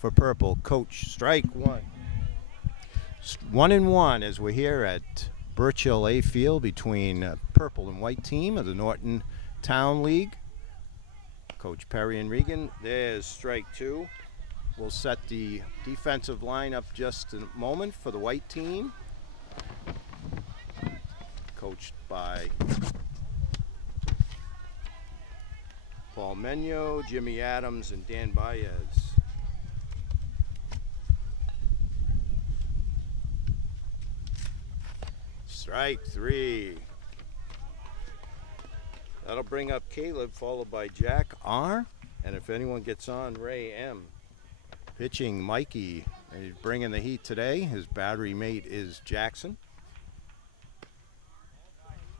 purple. Coach, strike one. 1-1 as we're here at Birchill A Field between purple and white team of the Norton Town League. Coach Perry and Regan. There's strike two. We'll set the defensive line up just in a moment for the white team. Coached by Paul Menyo, Jimmy Adams, and Dan Baez. Strike three. That'll bring up Caleb, followed by Jack R. And if anyone gets on, Ray M. Pitching Mikey, and he's bringing the heat today. His battery mate is Jackson.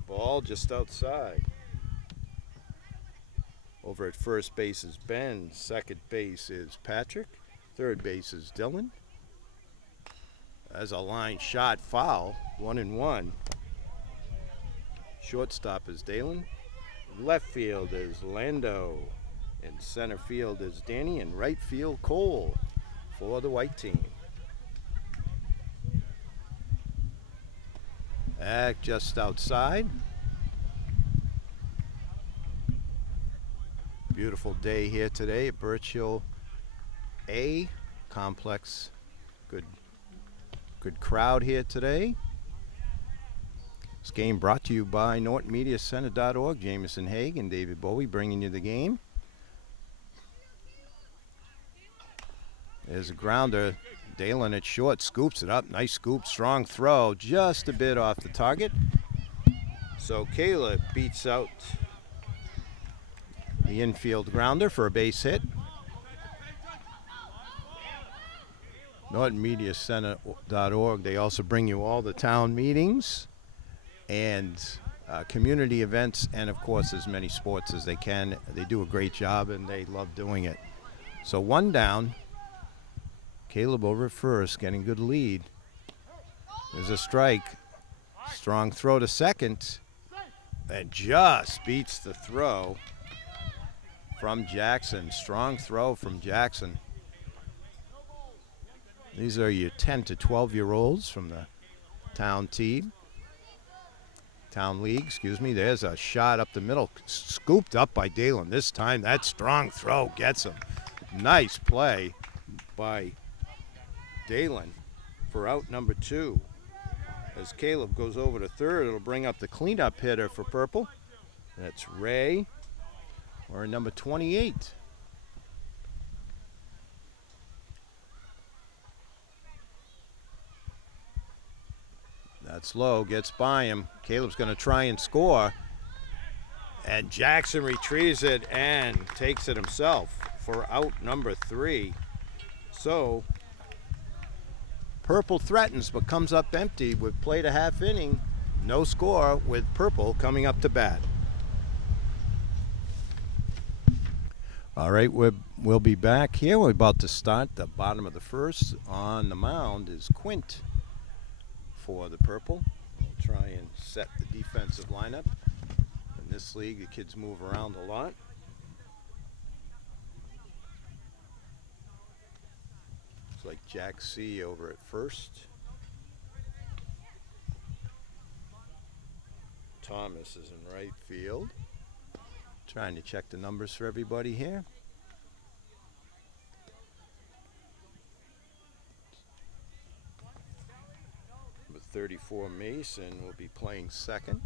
Ball just outside. Over at first base is Ben. Second base is Patrick. Third base is Dylan. As a line shot foul, 1-1. Shortstop is Dalen. Left field is Lando. And center field is Danny. And right field, Cole for the white team. Back just outside. Beautiful day here today at Birchill A Complex. Good crowd here today. This game brought to you by NortonMediaCenter.org. Jameson Haig and David Bowie bringing you the game. There's a grounder. Dalen at short scoops it up. Nice scoop, strong throw, just a bit off the target. So Caleb beats out the infield grounder for a base hit. NortonMediaCenter.org. They also bring you all the town meetings and community events, and of course as many sports as they can. They do a great job and they love doing it. So one down. Caleb over at first, getting good lead. There's a strike. Strong throw to second. And just beats the throw from Jackson. Strong throw from Jackson. These are your 10 to 12-year-olds from the town team. Town league, excuse me. There's a shot up the middle. Scooped up by Dalen. This time that strong throw gets him. Nice play by Dalen for out number 2. As Caleb goes over to third, it'll bring up the cleanup hitter for purple. That's Ray, or number 28. That's low, gets by him. Caleb's going to try and score. And Jackson retrieves it and takes it himself for out number 3. So purple threatens but comes up empty. We've played a half inning. No score with purple coming up to bat. All right, we'll be back here. We're about to start the bottom of the first. On the mound is Quint for the purple. We'll try and set the defensive lineup. In this league, the kids move around a lot. Looks like Jack C over at first. Thomas is in right field. Trying to check the numbers for everybody here. Number 34, Mason, will be playing second.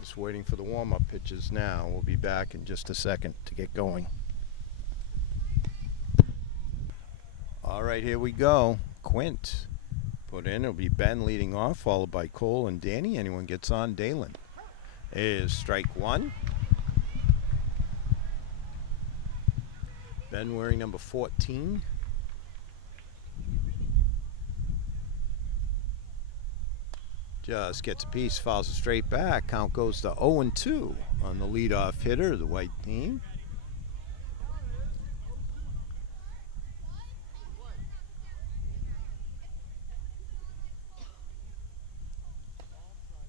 Just waiting for the warm-up pitches now. We'll be back in just a second to get going. All right, here we go. Quint put in. It'll be Ben leading off, followed by Cole and Danny. Anyone gets on, Dalen. Is strike one. Ben wearing number 14. Just gets a piece, fouls it straight back. Count goes to 0-2 on the leadoff hitter, the white team.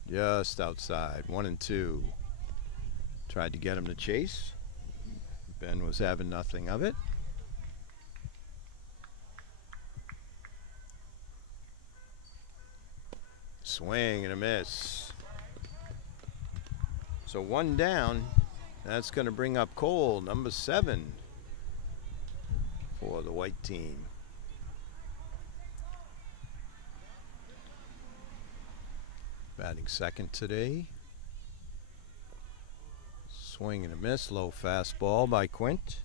Just outside. 1-2. Tried to get him to chase. Ben was having nothing of it. Swing and a miss. So one down. That's going to bring up Cole, number 7, for the white team. Batting second today. Swing and a miss. Low fastball by Quint.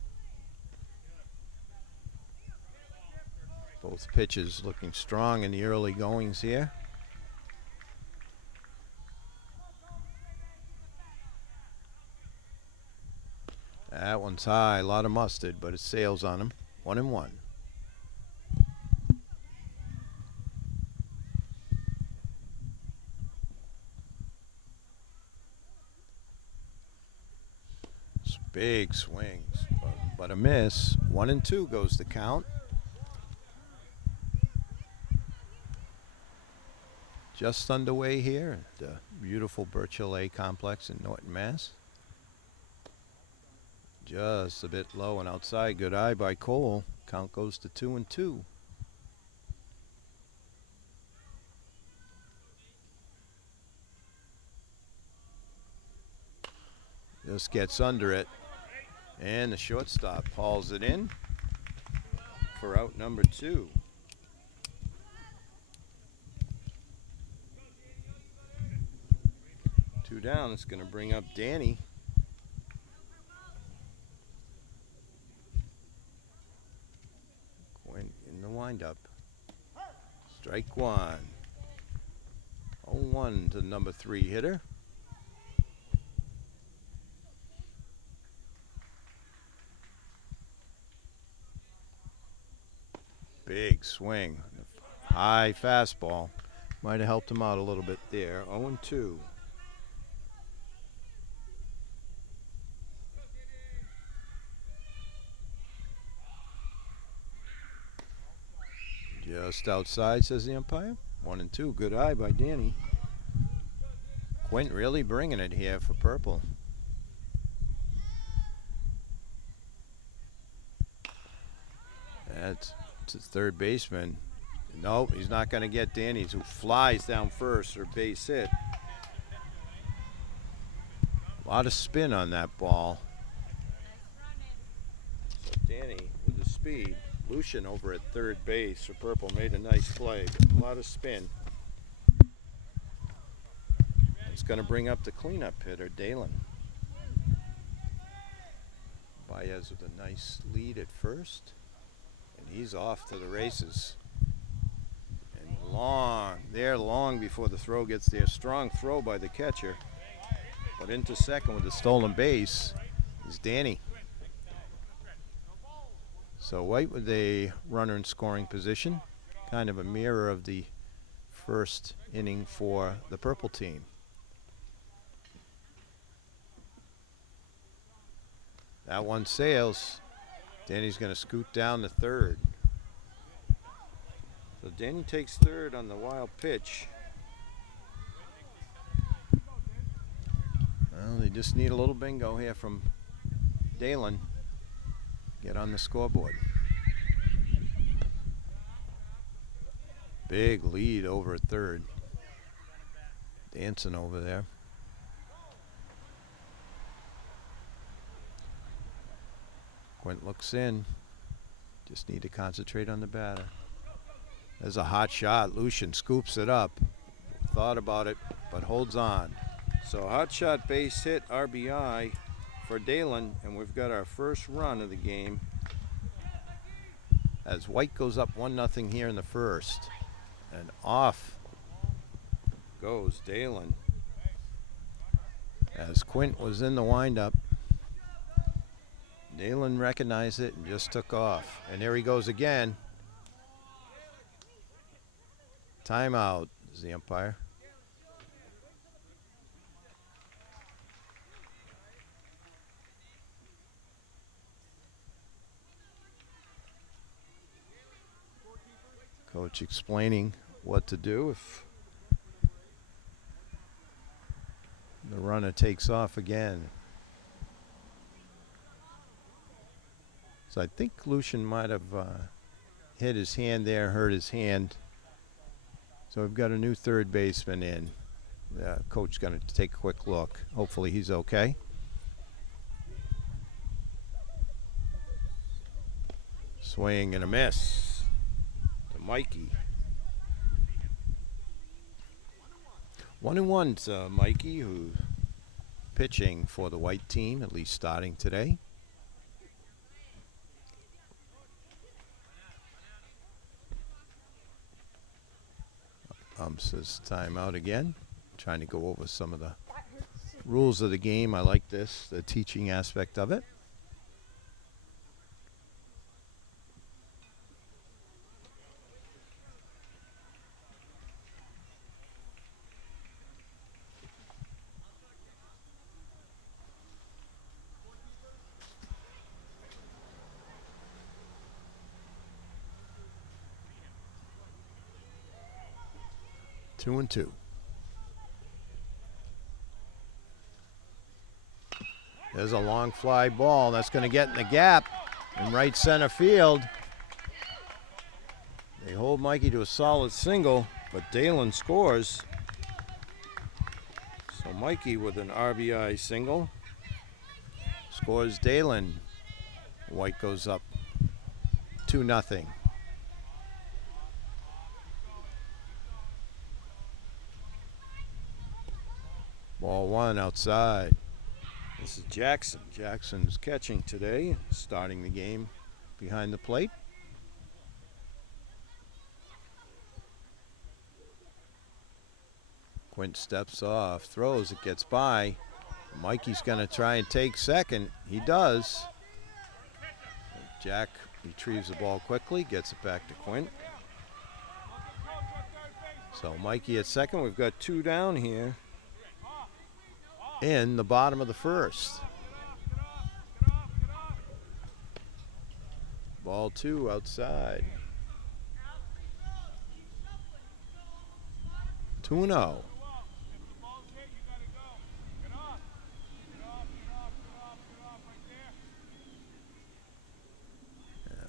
Both pitches looking strong in the early goings here. That one's high. A lot of mustard, but it sails on him. 1-1. Big swings, but a miss. 1-2 goes the count. Just underway here at the beautiful Birchill A complex in Norton, Mass. Just a bit low and outside. Good eye by Cole. Count goes to 2-2. Just gets under it. And the shortstop hauls it in for out number 2. Two down. It's going to bring up Danny. Quinn in the windup. Strike one. 0-1 to number 3 hitter. Big swing. High fastball. Might have helped him out a little bit there. 0-2. Just outside, says the umpire. 1-2. Good eye by Danny. Quint really bringing it here for purple. That's his third baseman. Nope, he's not going to get Danny, who flies down first or base hit. A lot of spin on that ball. So Danny with the speed. Lucian over at third base for purple made a nice play, but a lot of spin. It's going to bring up the cleanup hitter, Dalen. Baez with a nice lead at first. And he's off to the races. And long before the throw gets there. Strong throw by the catcher. But into second with the stolen base is Danny. So White with a runner in scoring position. Kind of a mirror of the first inning for the purple team. That one sails. Danny's going to scoot down to third. So Danny takes third on the wild pitch. Well, they just need a little bingo here from Dalen. Get on the scoreboard. Big lead over at third. Dancing over there. Quint looks in. Just need to concentrate on the batter. There's a hot shot. Lucian scoops it up. Thought about it, but holds on. So hot shot, base hit, RBI for Dalen, and we've got our first run of the game. As White goes up 1-0 here in the first. And off goes Dalen. As Quint was in the windup. Dalen recognized it and just took off. And there he goes again. Timeout is the umpire. Coach explaining what to do if runner takes off again. So I think Lucian might have hit his hand there, hurt his hand. So we've got a new third baseman in. Coach's going to take a quick look. Hopefully he's okay. Swing and a miss to Mikey. 1-1 to Mikey, who's pitching for the white team, at least starting today. Says timeout again. Trying to go over some of the rules of the game. I like this, the teaching aspect of it. Two and two. There's a long fly ball. That's going to get in the gap in right center field. They hold Mikey to a solid single, but Dalen scores. So Mikey with an RBI single. Scores Dalen. White goes up 2-0. Ball one outside. This is Jackson. Jackson's catching today, starting the game behind the plate. Quint steps off, throws, it gets by. Mikey's going to try and take second. He does. Jack retrieves the ball quickly, gets it back to Quint. So Mikey at second. We've got two down here in the bottom of the first. Ball two outside. 2-0.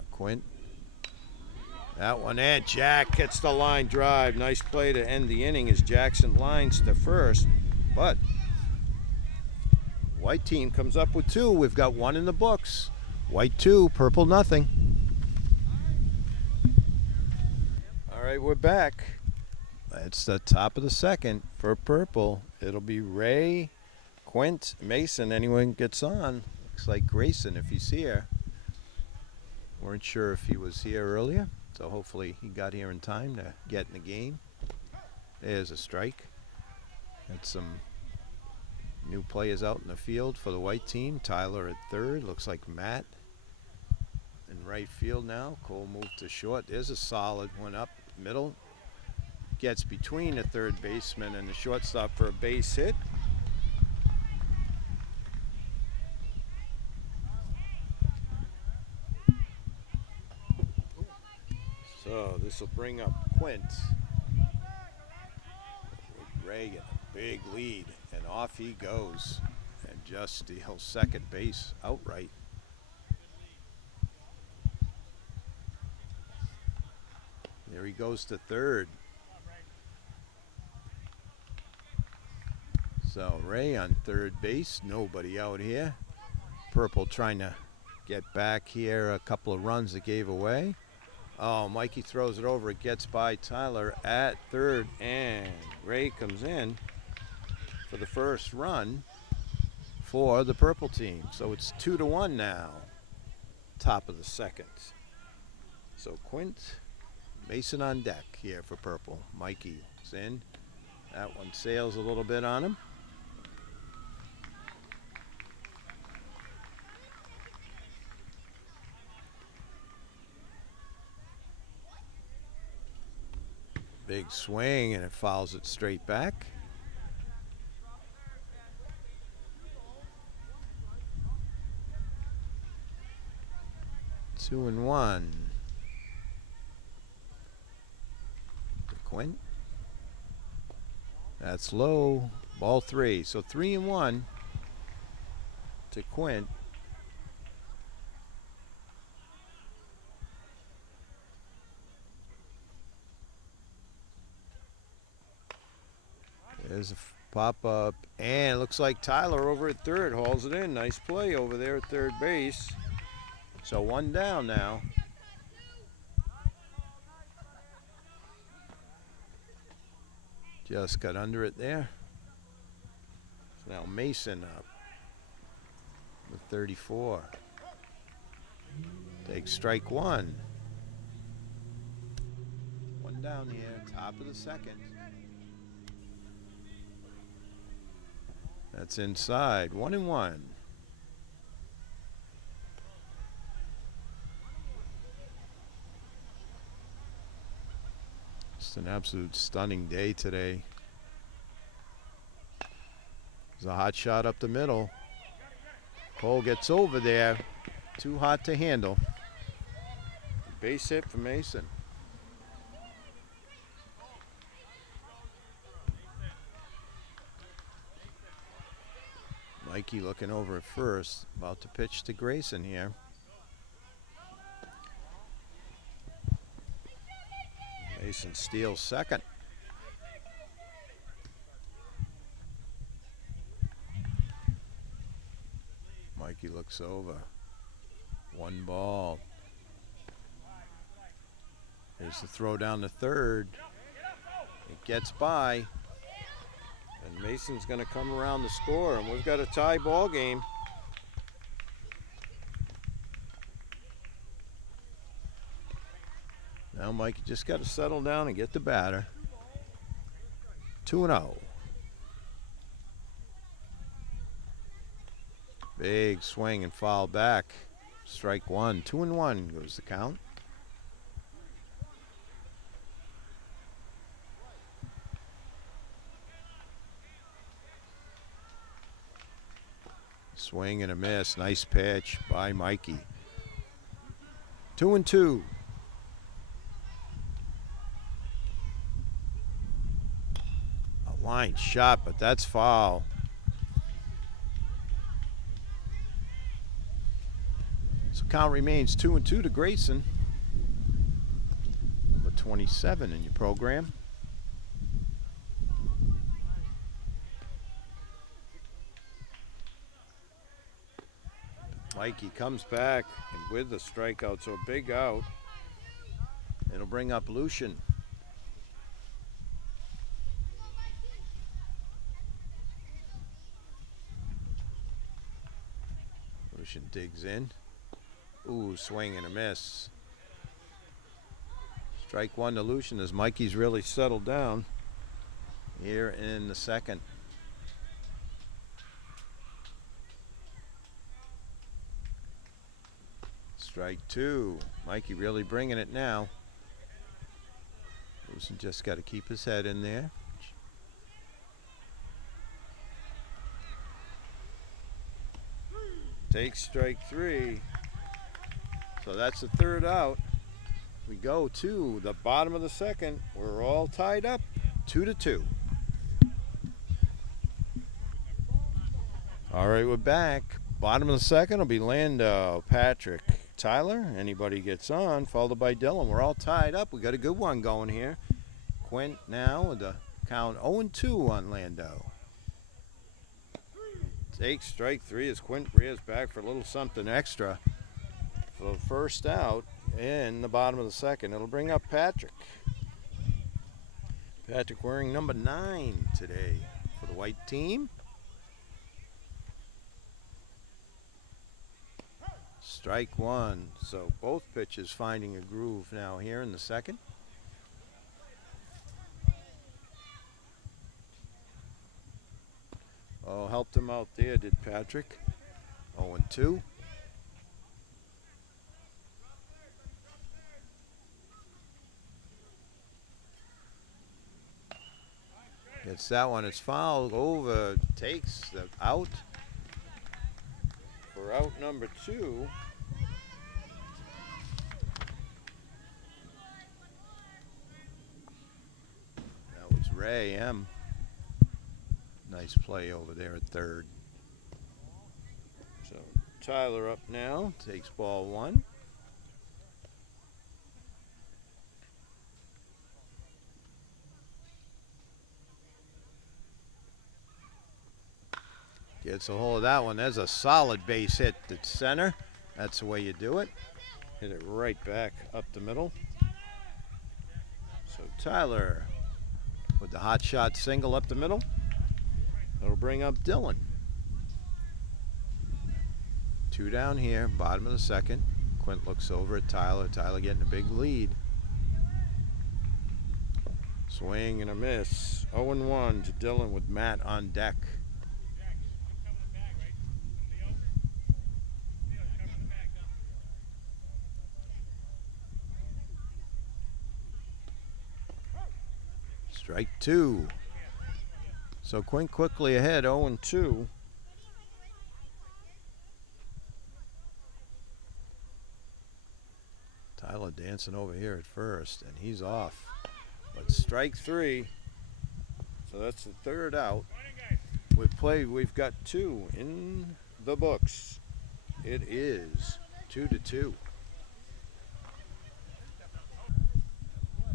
Quint. That one in. Jack hits the line drive. Nice play to end the inning as Jackson lines to first. But white team comes up with two. We've got one in the books. White 2, purple nothing. All right, we're back. It's the top of the second for purple. It'll be Ray, Quint, Mason. Anyone gets on. Looks like Grayson if he's here. Weren't sure if he was here earlier, so hopefully he got here in time to get in the game. There's a strike. Got some new players out in the field for the white team. Tyler at third. Looks like Matt in right field now. Cole moved to short. There's a solid one up middle. Gets between the third baseman and the shortstop for a base hit. So this will bring up Quint. Ray a big lead, and off he goes, and just steals second base outright. There he goes to third. So Ray on third base, nobody out here. Purple trying to get back here, a couple of runs that gave away. Oh, Mikey throws it over. It gets by Tyler at third, and Ray comes in for the first run for the purple team. So it's 2-1 now, top of the second. So Quint, Mason on deck here for purple. Mikey's in. That one sails a little bit on him. Big swing, and it fouls it straight back. Two and one. To Quint. That's low. Ball 3. So 3-1 to Quint. There's a pop-up, and it looks like Tyler over at third hauls it in. Nice play over there at third base. So 1 down now. Just got under it there. So now Mason up with 34. Takes strike 1. 1 down here, top of the second. That's inside. 1-1. Just an absolute stunning day today. There's a hot shot up the middle. Cole gets over there. Too hot to handle. Base hit for Mason. Mikey looking over at first. About to pitch to Grayson here. Mason steals second. Mikey looks over. 1 ball. There's the throw down to third. It gets by. And Mason's going to come around the score, and we've got a tie ball game. Now Mike, you just got to settle down and get the batter. 2-0. Big swing and foul back. Strike 1. 2-1 goes the count. Swing and a miss. Nice pitch by Mikey. 2-2. A line shot, but that's foul. So count remains 2-2 to Grayson. Number 27 in your program. Mikey comes back and with the strikeout, so a big out. It'll bring up Lucian. Lucian digs in. Ooh, swing and a miss. Strike 1 to Lucian as Mikey's really settled down here in the second. Strike 2. Mikey really bringing it now. Lucian just got to keep his head in there. Takes strike 3. So that's the third out. We go to the bottom of the second. We're all tied up 2-2. All right, we're back. Bottom of the second will be Lando, Patrick, Tyler. Anybody gets on, followed by Dylan. We're all tied up. We got a good one going here. Quint now with the count 0-2 on Lando. Takes strike 3 as Quint rears back for a little something extra for the first out in the bottom of the second. It'll bring up Patrick. Patrick wearing number 9 today for the white team. Strike 1. So both pitches finding a groove now here in the second. Oh, helped him out there, did Patrick. 0-2. Gets that one. It's fouled over. Takes the out. For out number 2. That was Ray M. Nice play over there at third. So Tyler up now, takes ball one. Gets a hold of that one. There's a solid base hit to center. That's the way you do it. Hit it right back up the middle. So Tyler with the hot shot single up the middle. That'll bring up Dylan. 2 down here, bottom of the second. Quint looks over at Tyler. Tyler getting a big lead. Swing and a miss. 0-1 to Dylan with Matt on deck. Strike two. So Quint quickly ahead, 0-2. Tyler dancing over here at first, and he's off. But strike three. So that's the third out. We've got 2 in the books. It is 2-2.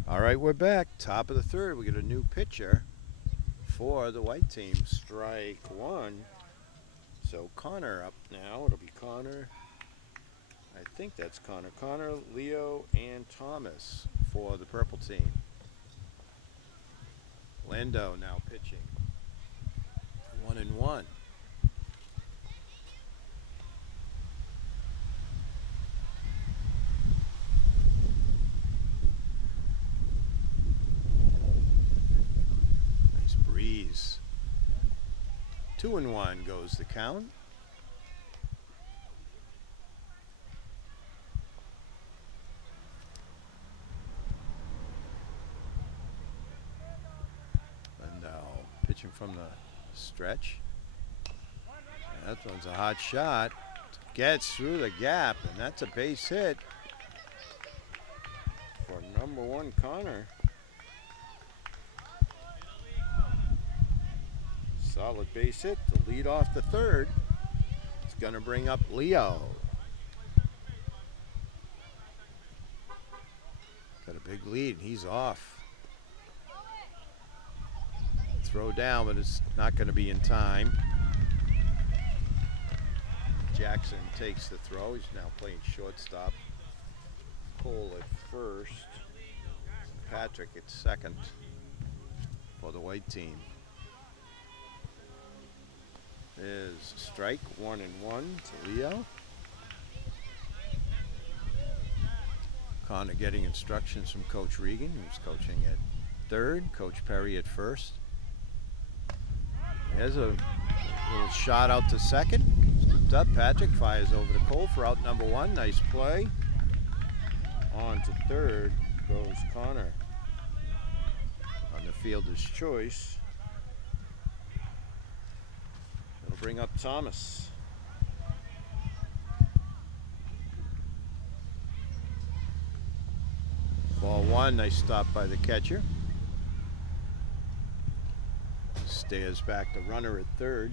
All right, we're back. Top of the third. We get a new pitcher for the white team. Strike one. So Connor up now. It'll be Connor. I think that's Connor. Connor, Leo, and Thomas for the purple team. Lando now pitching. 1-1. Nice breeze. 2-1 goes the count. Pitching from the stretch. That one's a hot shot. Gets through the gap, and that's a base hit for number 1 Connor. Solid base hit to lead off the third. It's going to bring up Leo. Got a big lead. He's off. Throw down, but it's not going to be in time. Jackson takes the throw. He's now playing shortstop. Cole at first. Patrick at second for the white team. There's strike 1-1 to Leo. Connor getting instructions from Coach Regan, who's coaching at third. Coach Perry at first. There's a little shot out to second. Scooped up. Patrick fires over to Cole for out number 1. Nice play. On to third goes Connor. On the fielder's choice. It'll bring up Thomas. Ball 1. Nice stop by the catcher. Stares back the runner at third.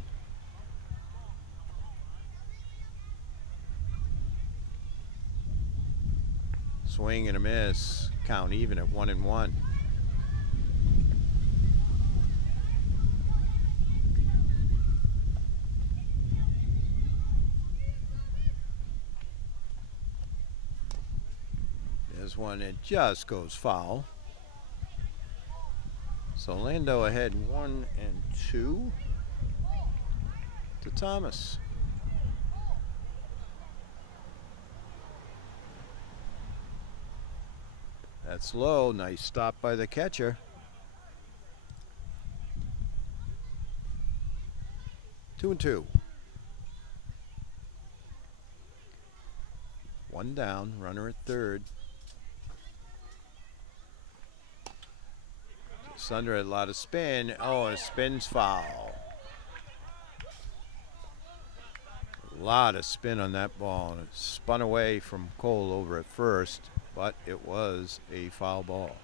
Swing and a miss. Count even at 1-1. There's one that just goes foul. So Lando ahead 1-2 to Thomas. That's low. Nice stop by the catcher. 2-2. 1 down. Runner at third. Under a lot of spin. Oh, a spin's foul. A lot of spin on that ball, and it spun away from Cole over at first, but it was a foul ball.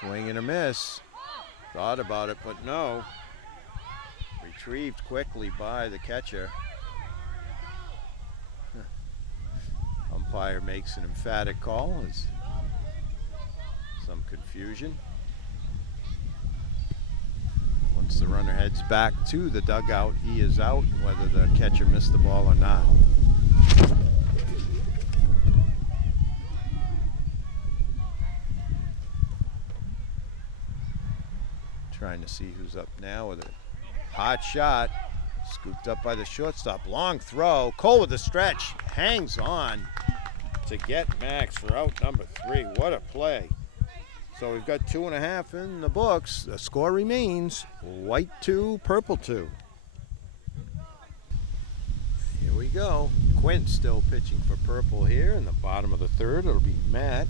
Swing and a miss. Thought about it, but no. Retrieved quickly by the catcher. Umpire makes an emphatic call. There's some confusion. Once the runner heads back to the dugout, he is out, whether the catcher missed the ball or not. Trying to see who's up now with a hot shot. Scooped up by the shortstop. Long throw. Cole with the stretch. Hangs on to get Max for out number 3. What a play. So we've got 2.5 in the books. The score remains white 2, purple 2. Here we go. Quint still pitching for purple here in the bottom of the 3rd. It'll be Matt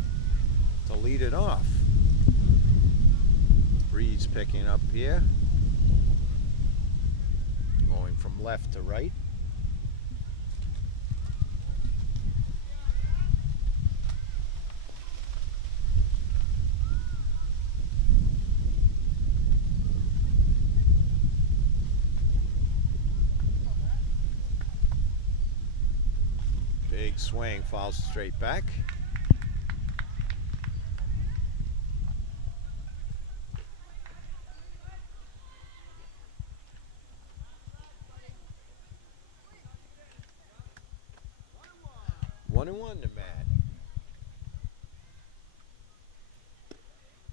to lead it off. Breeze picking up here. Going from left to right. Big swing, falls straight back. One and one to Matt.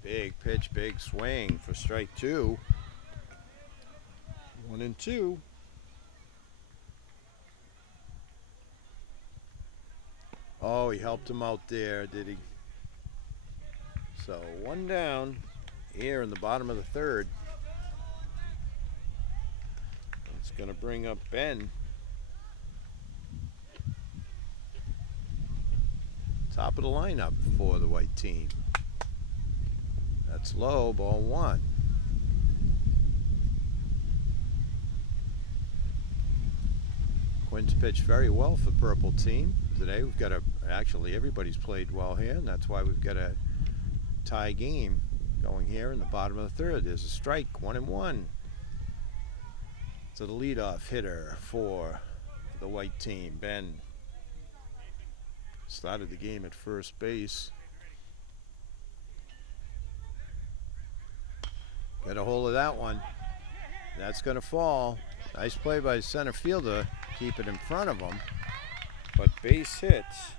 Big pitch, big swing for strike 2. 1 and 2. Oh, he helped him out there, did he? So 1 down here in the bottom of the 3rd. It's going to bring up Ben. Top of the lineup for the white team. That's low, ball 1. Quinn's pitched very well for purple team today. We've got actually everybody's played well here, and that's why we've got a tie game going here in the bottom of the 3rd. There's a strike, 1 and 1. To the leadoff hitter for the white team, Ben. Started the game at first base. Got a hold of that one. That's going to fall. Nice play by the center fielder. Keep it in front of him. But base hits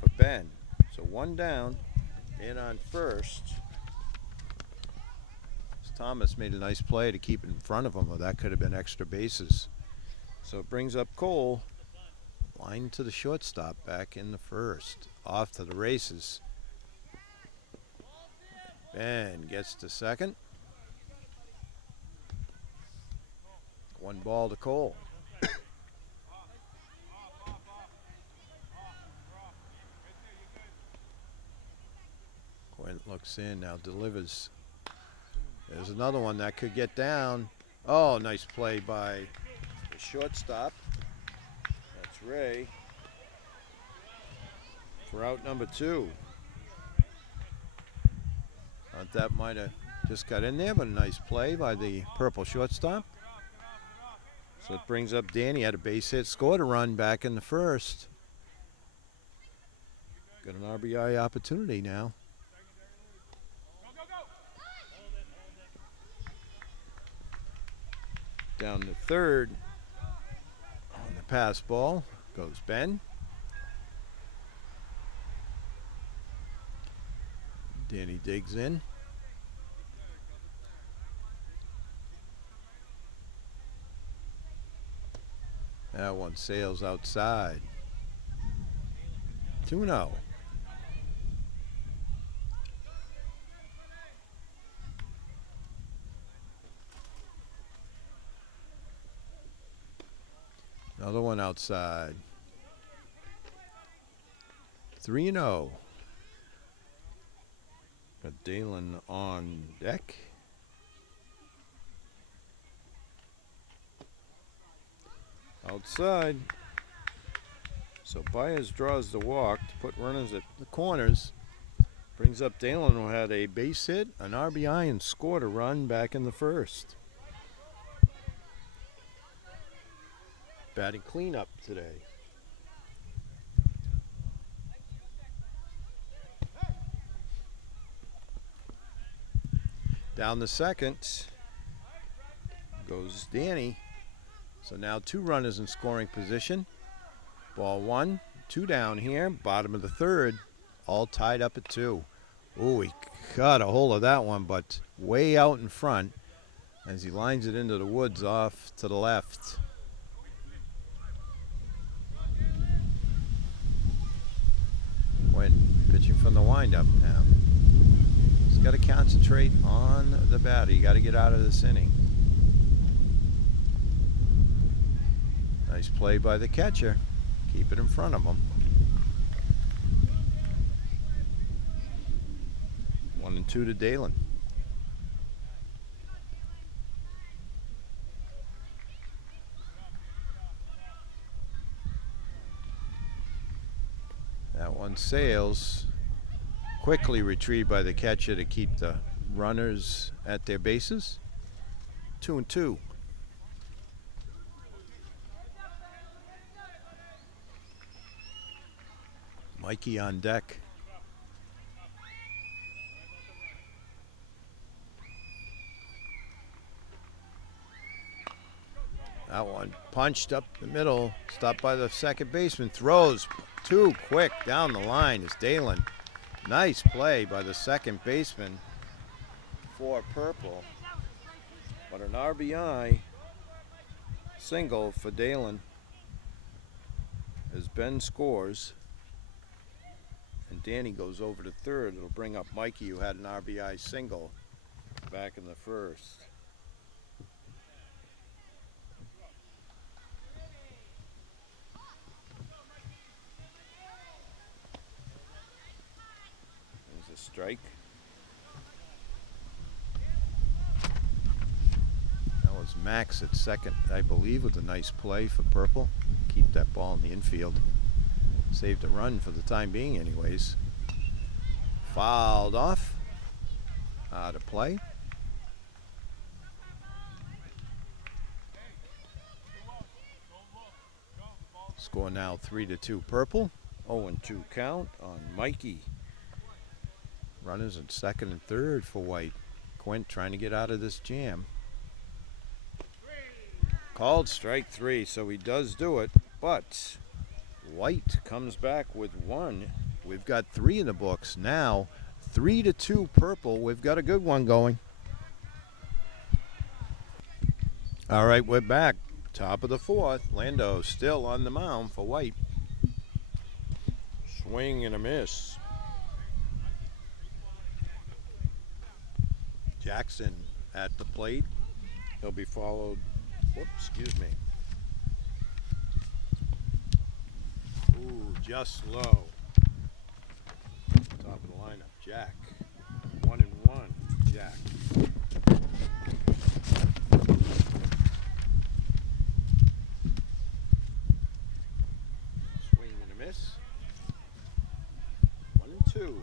for Ben. So 1 down. In on first. Thomas made a nice play to keep it in front of him, or that could have been extra bases. So it brings up Cole. Line to the shortstop back in the 1st. Off to the races. Ben gets to 2nd. 1 ball to Cole. Quint looks in, now delivers. There's another one that could get down. Oh, nice play by the shortstop. That's Ray. For out number 2. Thought that might have just got in there, but a nice play by the purple shortstop. So it brings up Danny. Had a base hit, scored a run back in the 1st. Got an RBI opportunity now. Down to 3rd. On the pass ball goes Ben. Danny digs in. That one sails outside. 2-0. Another one outside. 3-0. Got Dalen on deck. Outside. So Baez draws the walk to put runners at the corners. Brings up Dalen, who had a base hit, an RBI, and scored a run back in the first. Batting cleanup today. Down the second goes Danny. So now 2 runners in scoring position. Ball 1, 2 down here. Bottom of the third, all tied up at 2. Ooh, he got a hold of that one, but way out in front as he lines it into the woods off to the left. Quinn pitching from the windup now. He's got to concentrate on the batter. You got to get out of this inning. Nice play by the catcher. Keep it in front of him. 1-2 to Dalen. That one sails. Quickly retrieved by the catcher to keep the runners at their bases. 2-2. Mikey on deck. That one punched up the middle, stopped by the second baseman, throws too quick down the line is Dalen. Nice play by the second baseman for Purple. But an RBI single for Dalen as Ben scores. And Danny goes over to third. It'll bring up Mikey, who had an RBI single back in the first. There's a strike. That was Max at second, I believe, with a nice play for Purple. Keep that ball in the infield. Saved a run for the time being anyways. Fouled off. Out of play. Score now 3-2 Purple. 0-2 count on Mikey. Runners in second and third for White. Quint trying to get out of this jam. Called strike 3, so he does do it, but White comes back with 1. We've got 3 in the books now. 3-2 Purple. We've got a good one going. All right, we're back. Top of the fourth. Lando still on the mound for White. Swing and a miss. Jackson at the plate. He'll be followed. Whoops, excuse me. Ooh, just low. Top of the lineup, Jack. 1-1, Jack. Swing and a miss. 1-2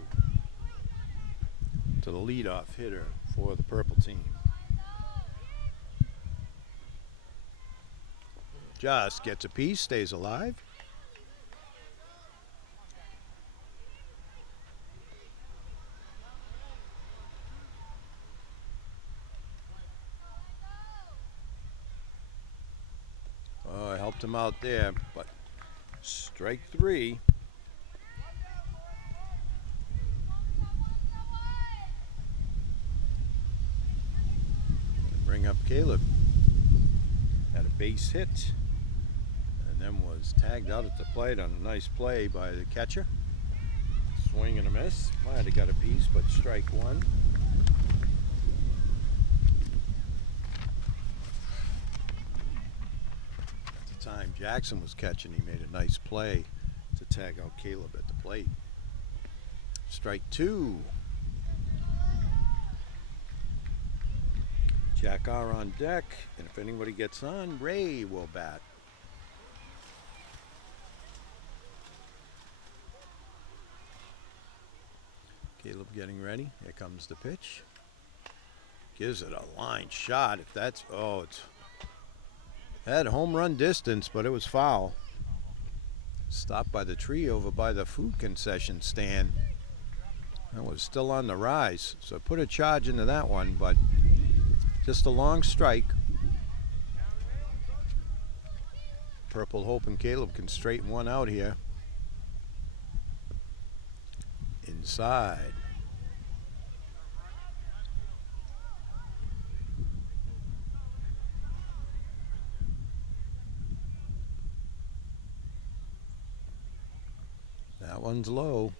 to the leadoff hitter for the Purple team. Just gets a piece, stays alive. Oh, I helped him out there, but strike 3. Bring up Caleb. Had a base hit. And then was tagged out at the plate on a nice play by the catcher. Swing and a miss. Might have got a piece, but strike 1. At the time Jackson was catching, he made a nice play to tag out Caleb at the plate. Strike 2. Jack R on deck, and if anybody gets on, Ray will bat. Caleb getting ready. Here comes the pitch. Gives it a line shot. If that's, it's had home run distance, but it was foul. Stopped by the tree over by the food concession stand. That was still on the rise, so put a charge into that one, but just a long strike. Purple hoping Caleb can straighten one out here. Inside. That one's low.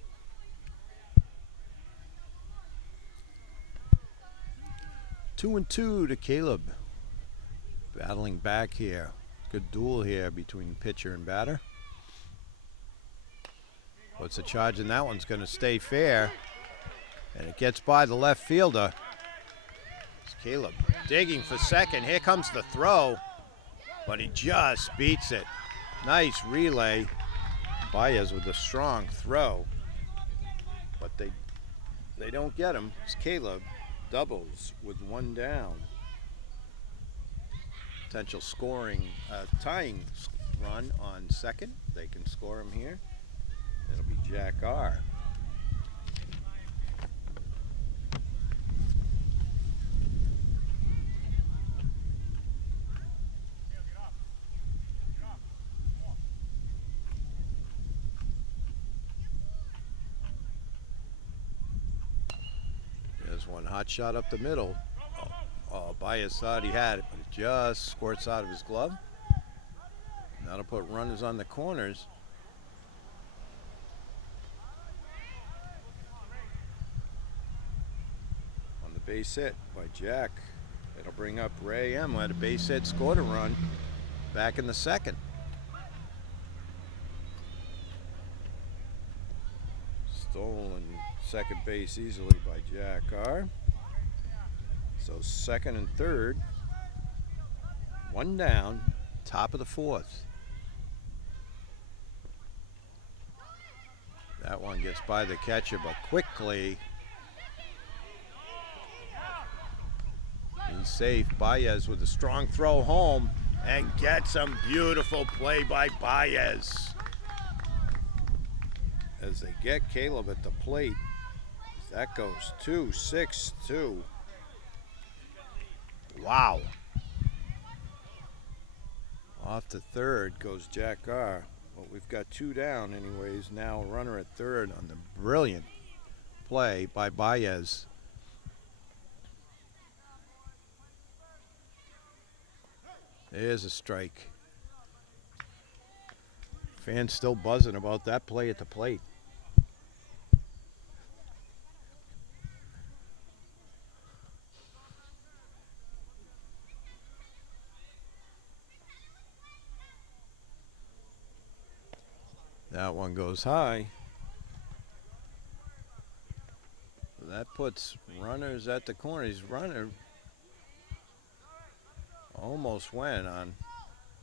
Two and two to Caleb. Battling back here. Good duel here between pitcher and batter. What's the charge? And that one's going to stay fair. And it gets by the left fielder. It's Caleb digging for second. Here comes the throw. But he just beats it. Nice relay. Baez with a strong throw. But they don't get him. It's Caleb. Doubles with one down. Potential scoring, tying run on second. They can score him here. It'll be Jack R. There's one hot shot up the middle. Baez thought he had it, but it just squirts out of his glove. And that'll put runners on the corners. On the base hit by Jack. It'll bring up Ray M. Had a base hit, scored a run back in the second. Stolen second base easily by Jack R. So second and third, one down, top of the fourth. That one gets by the catcher, but quickly he's safe. Baez with a strong throw home and gets him. Beautiful play by Baez. As they get Caleb at the plate, that goes 2-6-2. Wow. Off to third goes Jack R. Well, we've got two down anyways. Now a runner at third on the brilliant play by Baez. There's a strike. Fans still buzzing about that play at the plate. That one goes high. That puts runners at the corner. His runner almost went on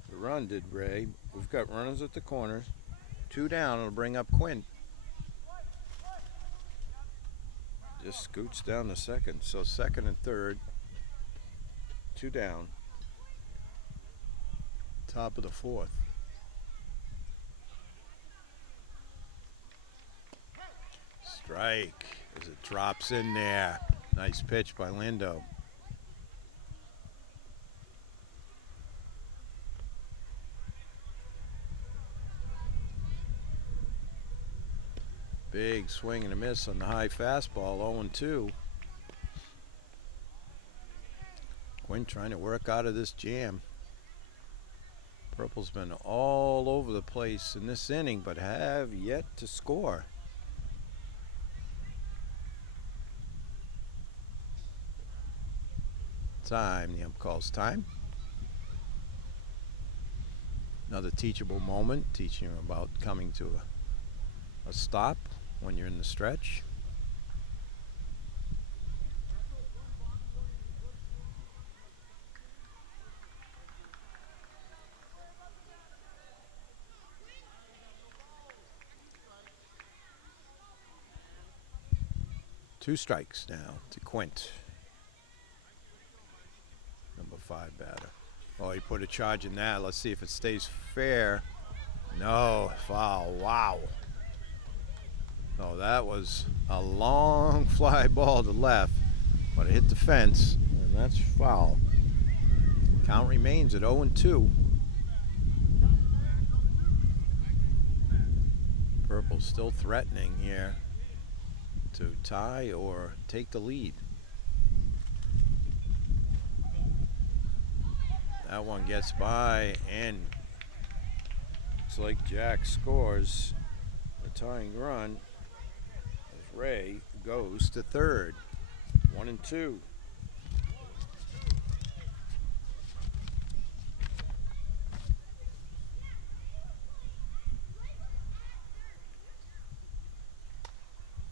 the run, did Ray. We've got runners at the corners. Two down. It'll bring up Quinn. Just scoots down to second. So second and third. Two down. Top of the fourth. Strike as it drops in there. Nice pitch by Lindo. Big swing and a miss on the high fastball, 0-2. Quinn trying to work out of this jam. Purple's been all over the place in this inning, but have yet to score. Time, the ump calls time. Another teachable moment, teaching him about coming to a stop when you're in the stretch. 2 strikes now to Quint. Number 5 batter. Oh, he put a charge in that. Let's see if it stays fair. No, foul. Wow. Oh, that was a long fly ball to left, but it hit the fence, and that's foul. Count remains at 0-2. Purple still threatening here to tie or take the lead. That one gets by, and looks like Jack scores the tying run as Ray goes to third. 1-2.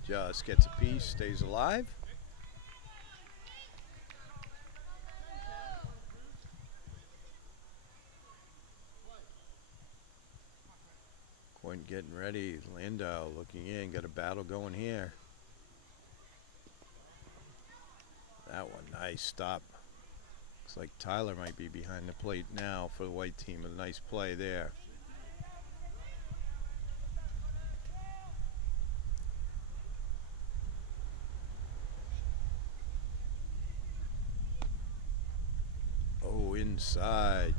Just gets a piece, stays alive. Quinn getting ready. Landau looking in. Got a battle going here. That one, nice stop. Looks like Tyler might be behind the plate now for the white team. A nice play there. Oh, inside.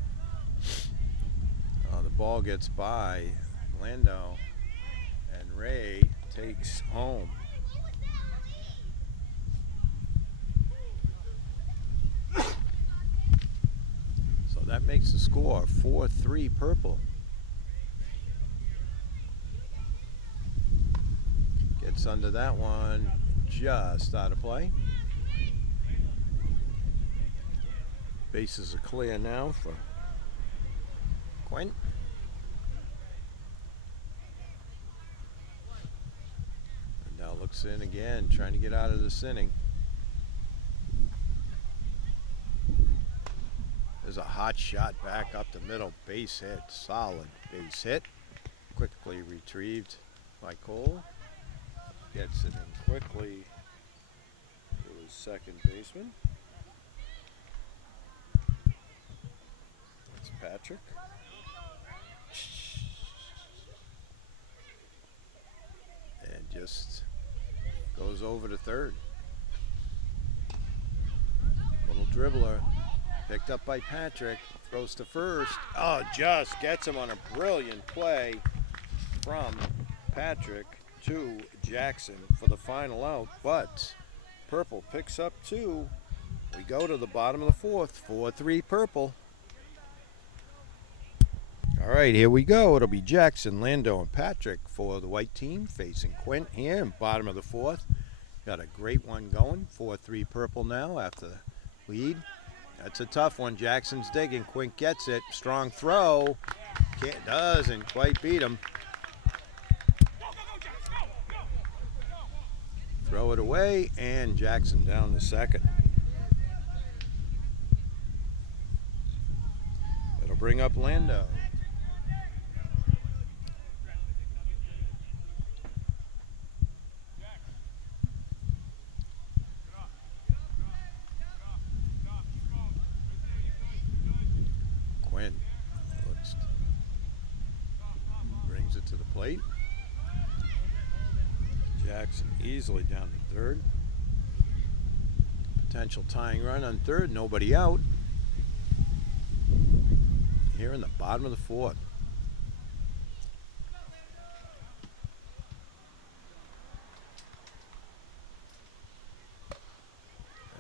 Oh, the ball gets by Landau, and Ray takes home. So that makes the score 4-3 Purple. Gets under that one, just out of play. Bases are clear now for Quint. And now looks in again, trying to get out of this inning. There's a hot shot back up the middle, base hit, solid base hit. Quickly retrieved by Cole. Gets it in quickly to his second baseman. That's Patrick. And just goes over to third. Little dribbler picked up by Patrick, throws to first. Oh, just gets him on a brilliant play from Patrick to Jackson for the final out, but Purple picks up 2. We go to the bottom of the 4th, 4-3 Purple. All right, here we go. It'll be Jackson, Landau, and Patrick for the white team facing Quint here in bottom of the 4th. Got a great one going, 4-3 Purple now after the lead. That's a tough one. Jackson's digging. Quint gets it. Strong throw. Doesn't quite beat him. Throw it away, and Jackson down to second. It'll bring up Landau. Quinn brings it to the plate. Jackson easily down to third. Potential tying run on third, nobody out. Here in the bottom of the 4th.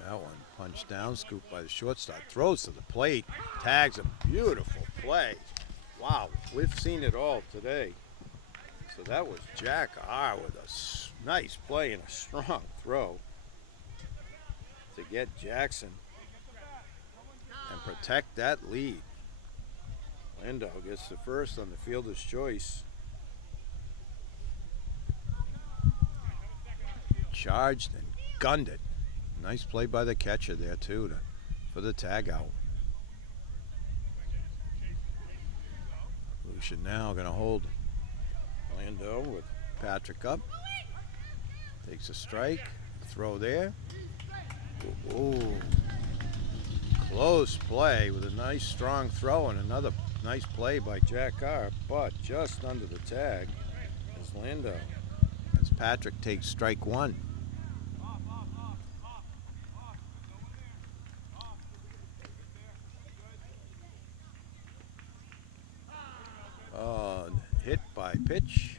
That one punched down, scooped by the shortstop. Throws to the plate, tags him. Beautiful play. Wow, we've seen it all today. So that was Jack R. with a nice play and a strong throw to get Jackson and protect that lead. Landau gets the first on the fielder's choice. Charged and gunned it. Nice play by the catcher there too for the tag out. Lucian now going to hold Landau with Patrick up. Takes a strike. throw there. Ooh. Close play with a nice strong throw and another nice play by Jack Carr, but just under the tag is Lando as Patrick takes strike one. Hit by pitch.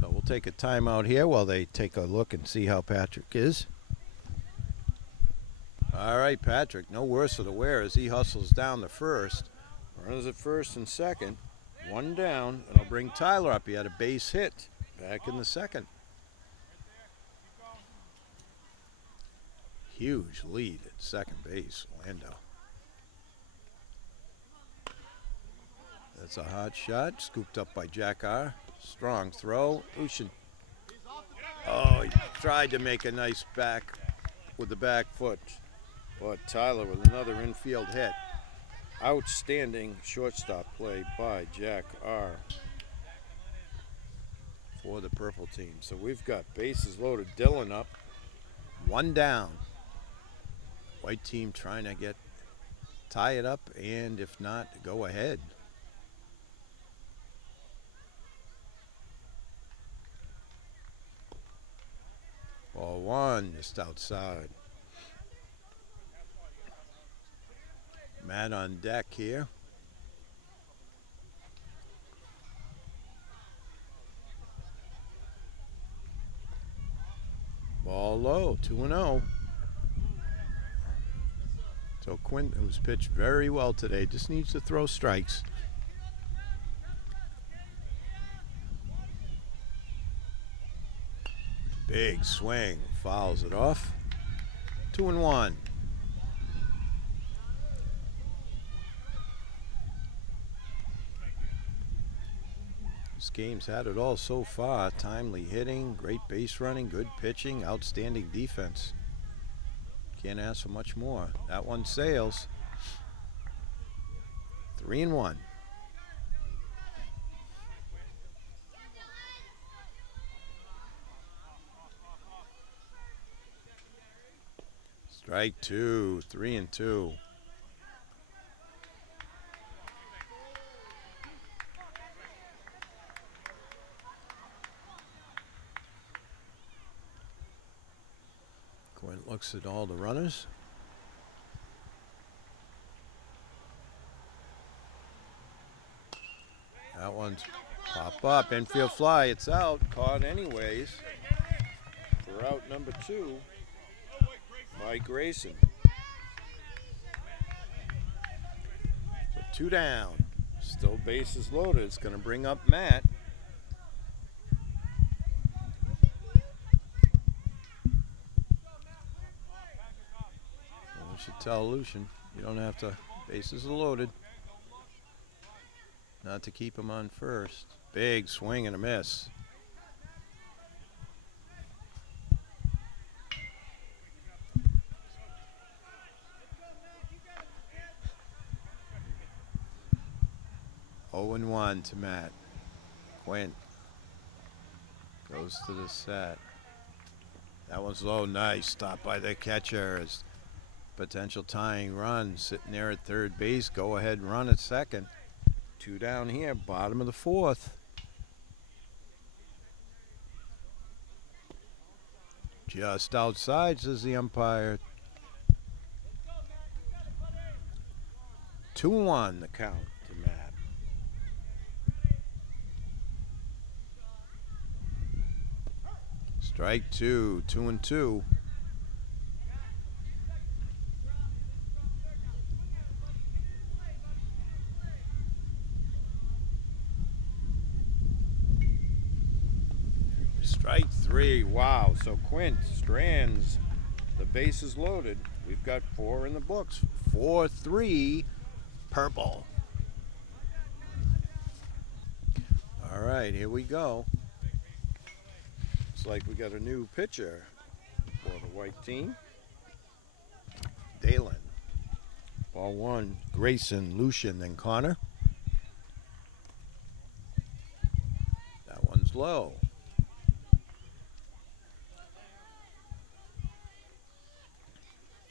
So we'll take a timeout here while they take a look and see how Patrick is. All right, Patrick, no worse for the wear as he hustles down the first. Runners at first and second. One down. It'll bring Tyler up. He had a base hit back in the second. Huge lead at second base, Lando. That's a hot shot, scooped up by Jack R. Strong throw. Ushin. Oh, he tried to make a nice back with the back foot. But Tyler with another infield hit. Outstanding shortstop play by Jack R. for the purple team. So we've got bases loaded. Dylan up. One down. White team trying to tie it up, and if not, go ahead. Ball one, just outside. Matt on deck here. Ball low, 2-0. So Quint, who's pitched very well today, just needs to throw strikes. Big swing, fouls it off. 2-1. This game's had it all so far. Timely hitting, great base running, good pitching, outstanding defense. Can't ask for much more. That one sails. 3-1. Strike two, 3-2. Quint looks at all the runners. That one's pop up, infield fly, it's out, caught anyways. For out number 2 by Grayson. So 2 down, still bases loaded. It's going to bring up Matt. I should tell Lucian, you don't have to, bases are loaded. Not to keep him on first. Big swing and a miss. Oh and 1 to Matt. Quint goes to the set. That one's low, nice. Stop by the catcher. As potential tying run sitting there at third base. Go ahead run at second. 2 down here, bottom of the 4th. Just outside, says the umpire. 2-1 the count to Matt. Strike 2, 2-2. Strike 3, wow. So Quint strands the bases loaded. We've got 4 in the books. 4-3, purple. All right, here we go. Looks like we got a new pitcher for the white team. Dalen. Ball 1, Grayson, Lucian, then Connor. low.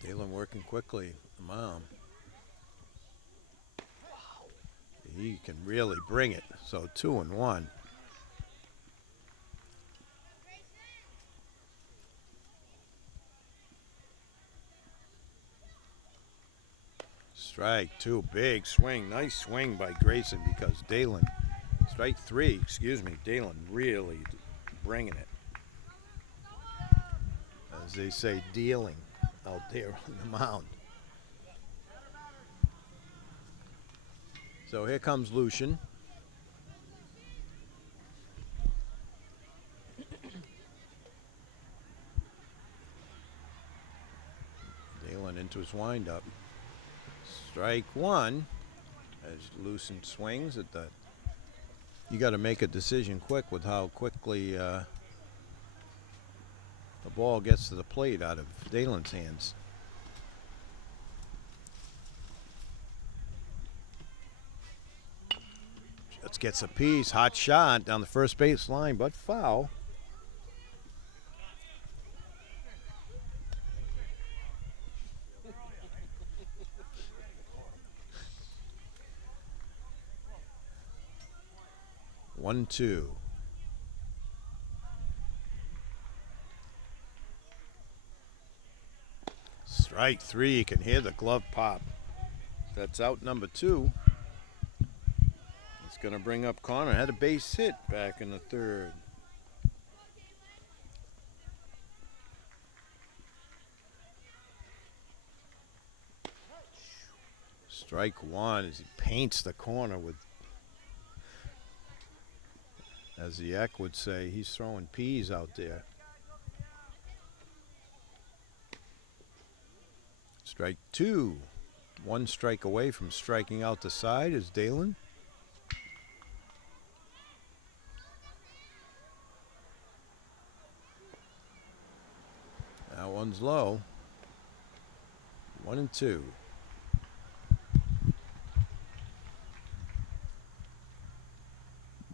Dalen working quickly. The mound. He can really bring it. So 2-1. Strike two, big swing, nice swing by Grayson because Dalen, strike three, excuse me, Dalen really bringing it. As they say, dealing out there on the mound. So here comes Lucian. Dalen into his windup. Strike one as Lucian swings at the. You got to make a decision quick with how quickly the ball gets to the plate out of Dalen's hands. Just gets a piece, hot shot down the first base line, but foul. One, two. Strike three. You can hear the glove pop. That's out number two. It's going to bring up Connor. Had a base hit back in the third. Strike one as he paints the corner with, as the Eck would say, he's throwing peas out there. Strike two. One strike away from striking out the side is Dalen. That one's low. 1-2.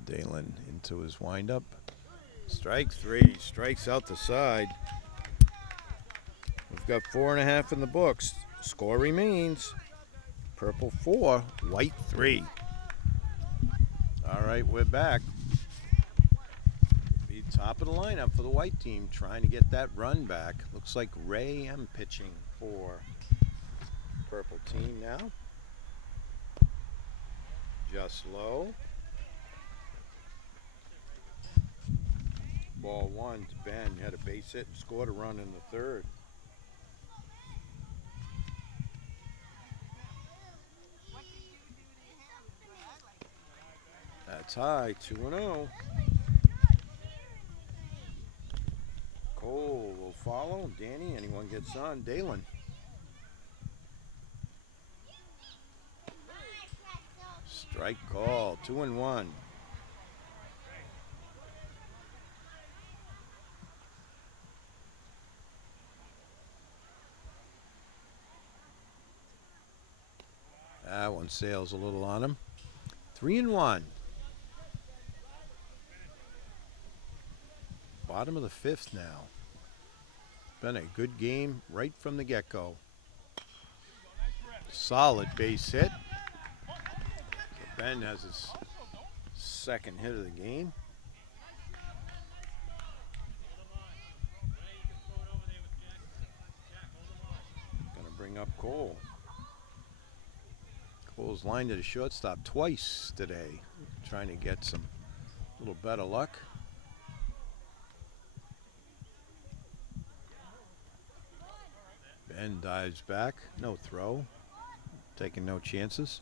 Dalen into his windup. Strike three. Strikes out the side. We've got 4.5 in the books. Score remains purple 4, white 3. All right, we're back. Be top of the lineup for the white team, trying to get that run back. Looks like Ray M pitching for purple team now. Just low. Ball one to Ben. Had a base hit and scored a run in the third. That's high, 2-0. Cole will follow. Danny, anyone gets on? Dalen. Strike call, 2-1. That one sails a little on him. 3-1. Bottom of the fifth now. Been a good game right from the get-go. Solid base hit. So Ben has his second hit of the game. Gonna bring up Cole. Cole's lined at a shortstop twice today, trying to get some little better luck. Ben dives back, no throw, taking no chances.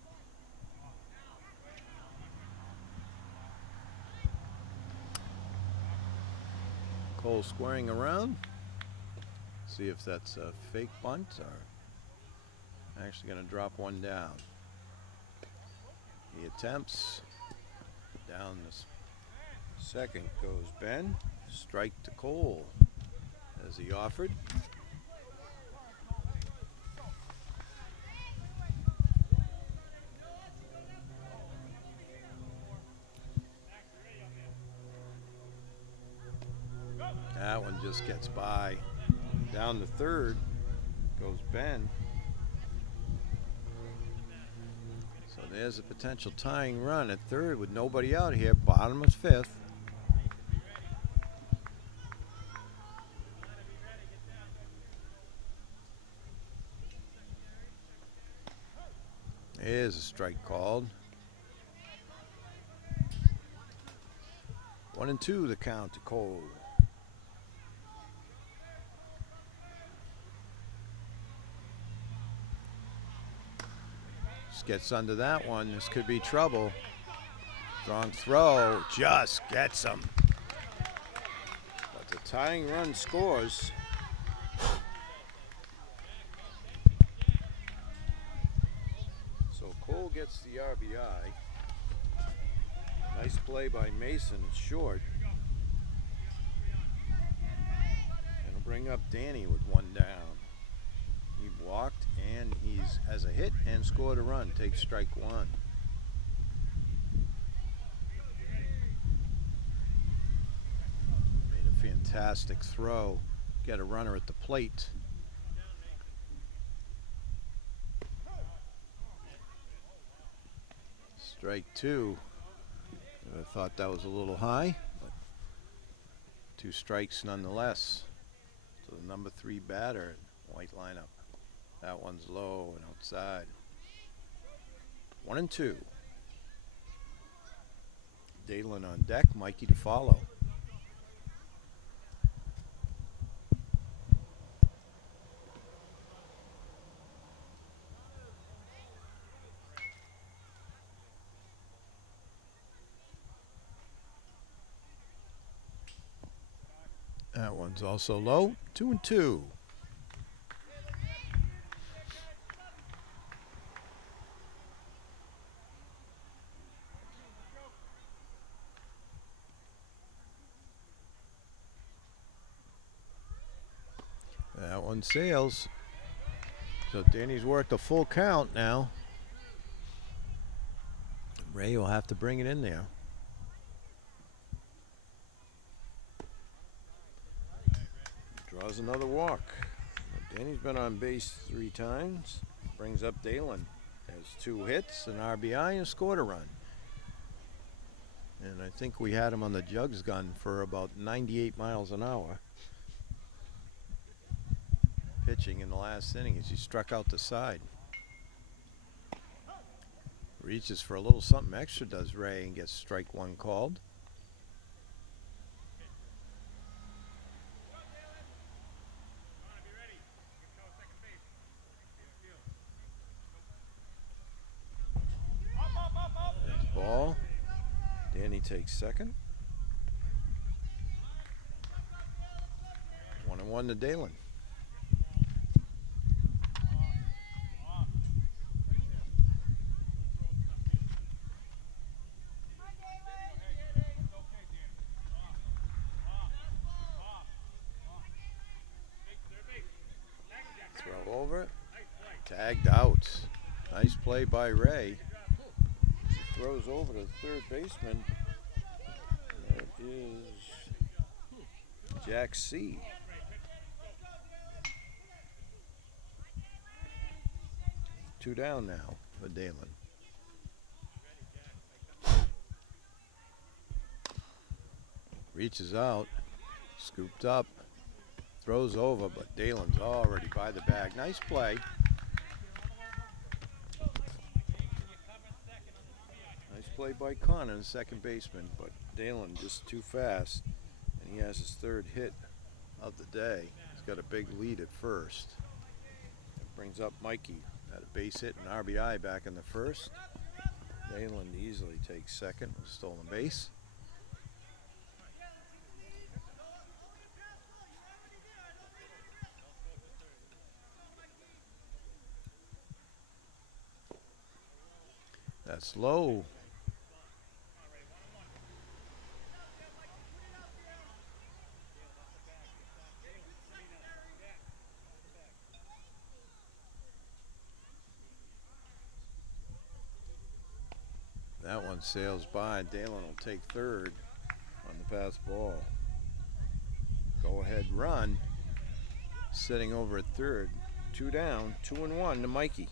Cole squaring around. See if that's a fake bunt or actually going to drop one down. He attempts. Down the second goes Ben. Strike to Cole as he offered. just gets by. Down to third goes Ben. So there's a potential tying run at third with nobody out here. Bottom of fifth. Here's a strike called. 1-2 the count to Cole. Just gets under that one. This could be trouble. Strong throw. Just gets him. But the tying run scores. So Cole gets the RBI. Nice play by Mason. It's short. And will bring up Danny with one down. He walked and he's has a hit and scored a run. Takes strike one. Made a fantastic throw. Get a runner at the plate. Strike two. I thought that was a little high, but 2 strikes nonetheless. So the number 3 batter, white lineup. That one's low and outside. 1-2. Dalen on deck, Mikey to follow. That one's also low. 2-2. That one sails. So Danny's worked a full count now. Ray will have to bring it in there. Draws another walk. Danny's been on base 3 times. Brings up Dalen. Has 2 hits, an RBI, and scored a run. And I think we had him on the jugs gun for about 98 miles an hour. Pitching in the last inning as he struck out the side. Reaches for a little something extra, does Ray, and gets strike 1 called. Ball. Danny takes second. 1-1 to Dalen. Throw over. Tagged out. Nice play by Ray. Throws over to the third baseman. That is Jack C. Two down now for Dalen. Reaches out, scooped up, throws over, but Dalen's already by the bag. Nice play. Play by Connor, the second baseman, but Dalen just too fast, and he has his 3rd hit of the day. He's got a big lead at first. It brings up Mikey. Had a base hit and RBI back in the first. Dalen easily takes second with a stolen base. That's low. That one sails by. Dalen will take third on the pass ball. go-ahead run, sitting over at third. 2 down, 2-1 to Mikey.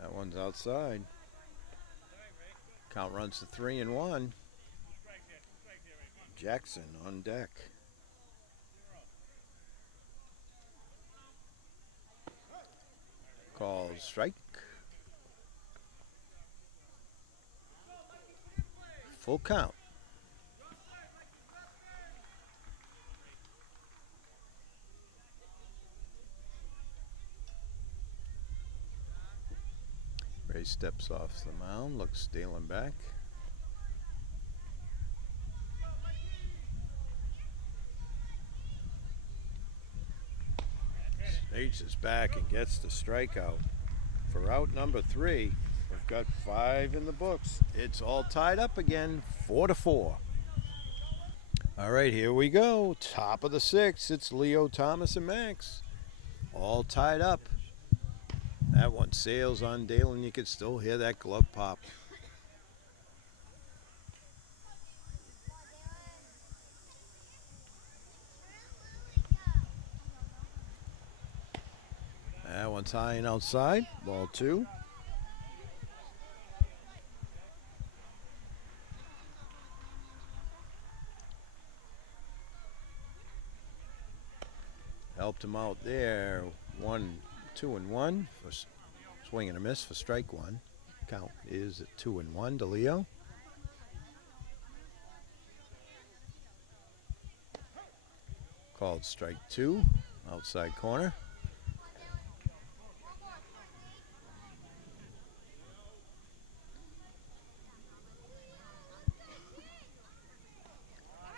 That one's outside. Count runs to 3-1. Jackson on deck. Called strike. Full count. Ray steps off the mound, looks Dalen back. H is back and gets the strikeout. For out number 3, we've got 5 in the books. It's all tied up again, 4-4. All right, here we go. Top of the 6th. It's Leo, Thomas, and Max. All tied up. That one sails on Dalen. You can still hear that glove pop. That one's high and outside. Ball 2. Helped him out there. 2-1 for swing and a miss for strike 1. Count is at 2-1 to Leo. Called strike 2, outside corner.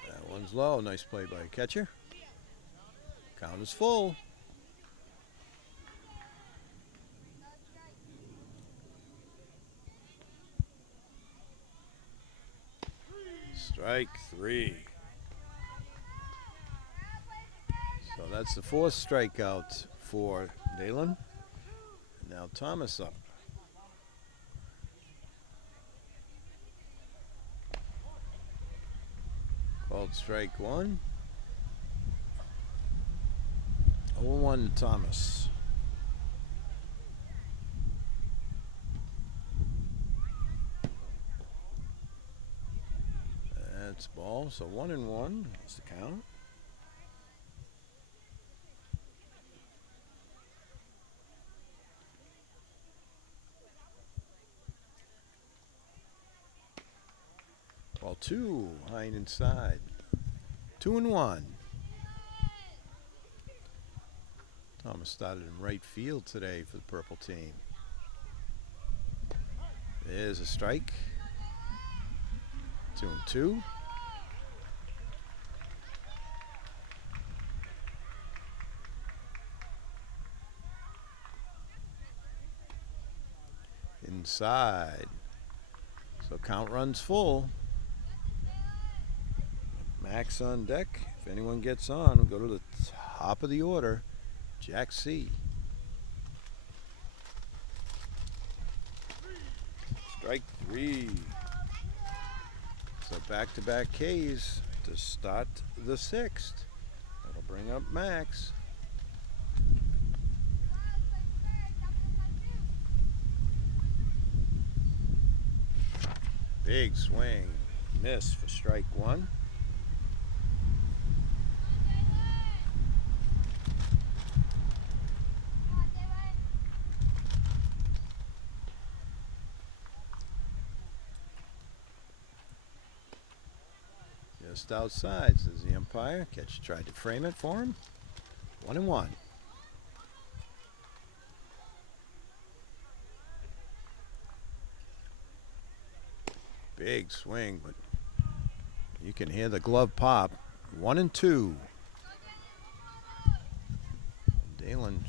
That one's low. Nice play by a catcher. Count is full. Strike 3. So that's the 4th strikeout for Dalen. Now Thomas up. Called strike 1. 0-1 to Thomas. That's ball, so 1-1. That's the count. Ball 2, high and inside. 2-1. Thomas started in right field today for the purple team. There's a strike. 2-2. Inside. So count runs full. Max on deck. If anyone gets on, we'll go to the top of the order. Jack C. Strike 3. So back-to-back Ks to start the 6th. That'll bring up Max. Big swing. Miss for strike 1. Just outside, says the umpire. Catcher tried to frame it for him. 1-1. Big swing, but you can hear the glove pop. 1-2. Dalen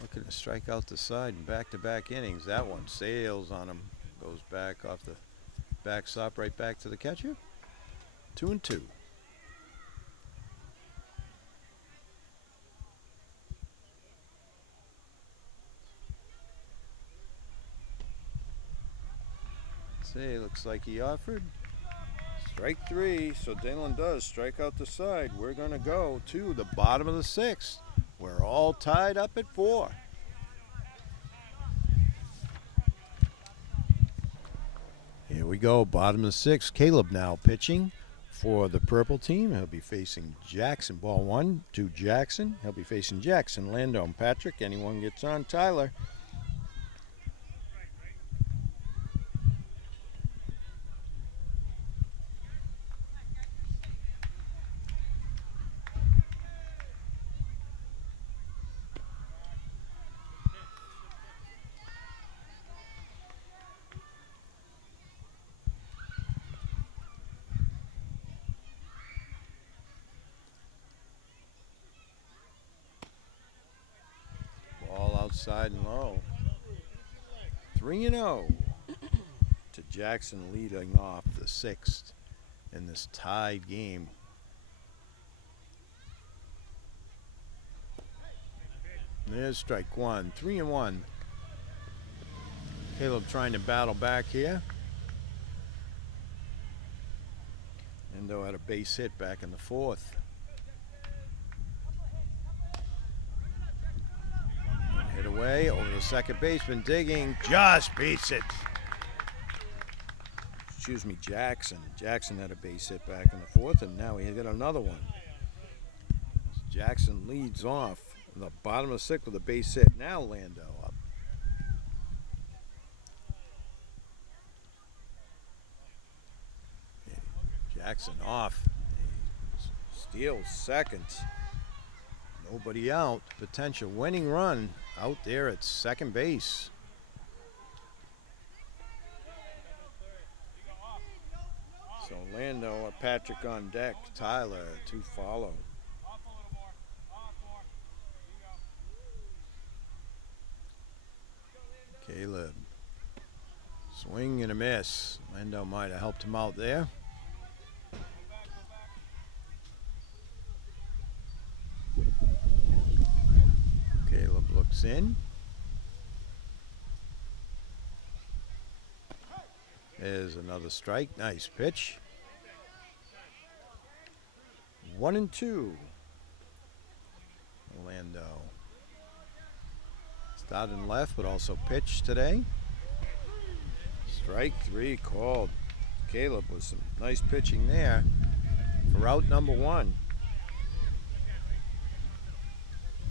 looking to strike out the side in back-to-back innings. That one sails on him. Goes back off the backstop right back to the catcher. 2-2. See, looks like he offered. Strike three, so Dalen does strike out the side. We're going to go to the bottom of the sixth. We're all tied up at 4. Here we go, bottom of the sixth. Caleb now pitching for the purple team. He'll be facing Jackson. Ball 1 to Jackson. He'll be facing Jackson, Lando, and Patrick. Anyone gets on, Tyler. Outside and low. 3-0 to Jackson, leading off the sixth in this tied game. There's strike one. 3-1. Caleb trying to battle back here. Endo had a base hit back in the fourth. Hit away over the second baseman, digging, just beats it. Excuse me, Jackson. Jackson had a base hit back in the fourth, and now he got another one. Jackson leads off in the bottom of the sixth with a base hit. Now Lando up. Jackson off. Steals second. Nobody out. Potential winning run out there at second base. So Lando, Patrick on deck, Tyler to follow. Caleb. Swing and a miss. Lando might have helped him out there. Caleb looks in. There's another strike. Nice pitch. 1-2. Orlando. Started left, but also pitched today. Strike three called. Caleb with some nice pitching there for out number one.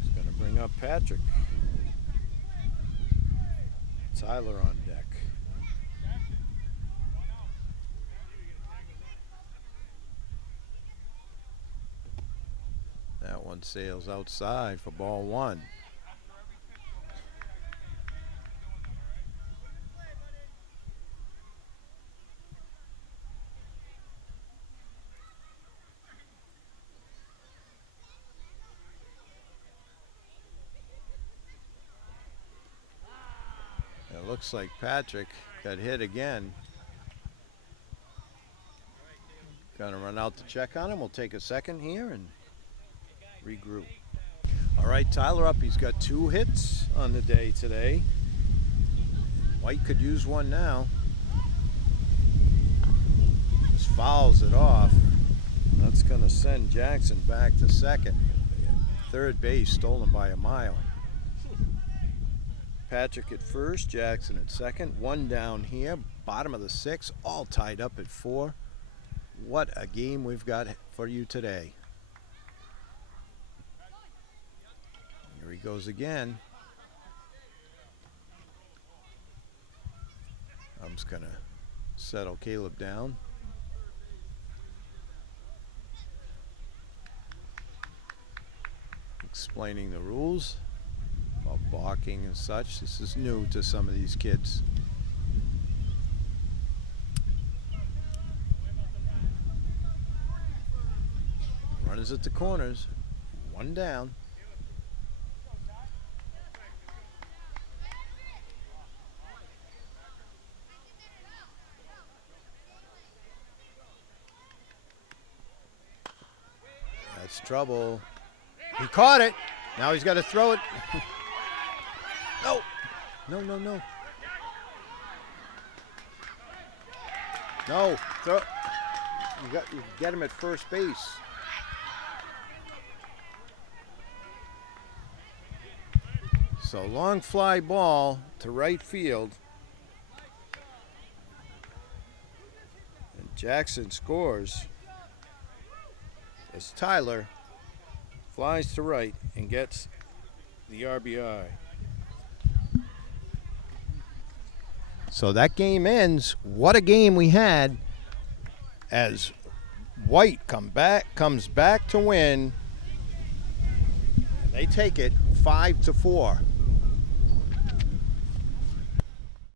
He's going to bring up Patrick. Tyler on deck. That one sails outside for ball one. It looks like Patrick got hit again. Gonna run out to check on him. We'll take a second here and regroup. All right, Tyler up. He's got 2 hits on the day today. White could use one now. Just fouls it off. That's going to send Jackson back to second. Third base stolen by a mile. Patrick at first, Jackson at second. One down here, bottom of the 6th, all tied up at 4. What a game we've got for you today. Here he goes again. I'm just going to settle Caleb down. Explaining the rules about balking and such. This is new to some of these kids. Runners at the corners. One down. That's trouble. He caught it. Now he's got to throw it. No. No, no, no. No, you get him at first base. So long fly ball to right field. And Jackson scores as Tyler flies to right and gets the RBI. So that game ends. What a game we had as White comes back to win. They take it 5-4.